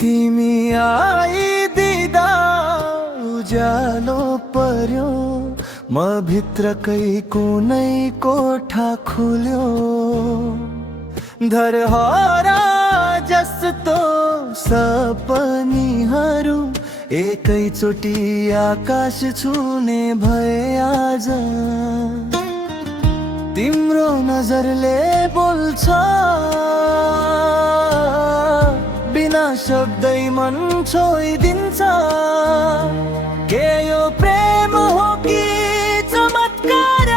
तिमी आइदिँदा उज्यालो पर्यो, म भित्रकै कुनै कोठा खुल्यो। धरहरा जस्तो सपनीहरू एकैचोटि आकाश छुने भए आज। तिम्रो नजरले बोल्छ, बिना शब्दै मन छोइदिन्छ। के यो प्रेम हो कि चमत्कार,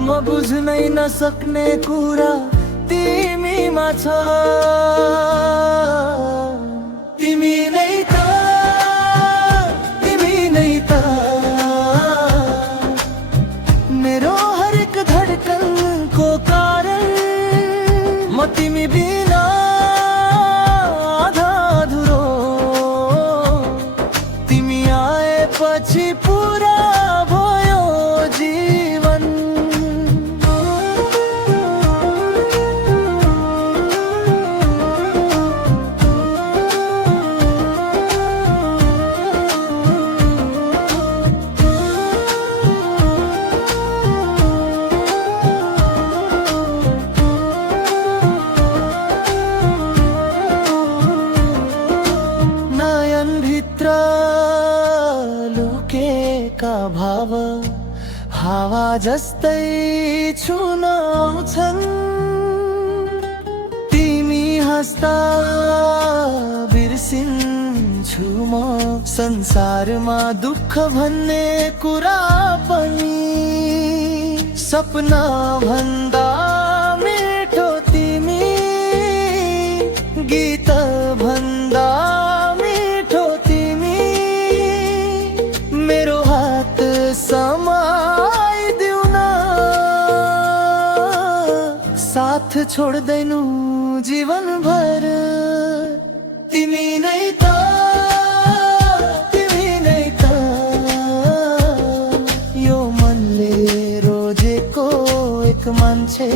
म बुझ्नै नसक्ने कुरा तिमीमा छ। तिमी नै त, तिमी नै त मेरो हरेक धडकनको कारण। म तिमी बिना आधा अधुरो, तिमी आएपछि पुरा भयो जीवन। लुकेका भाव हावा जस्तै छुन आउँछन्। तिमी हाँस्दा बिर्सिन्छु म संसारमा दुःख भन्ने कुरा पनि। सपना भन्दा मिठो तिमी, गीत भन्दा मिठो तिमी। मेरो हात समाइदेऊ न, साथ छोड्दैनौ जीवन भर। तिमी नै त, तिमी नै त यो मनले रोजेको एक मान्छे।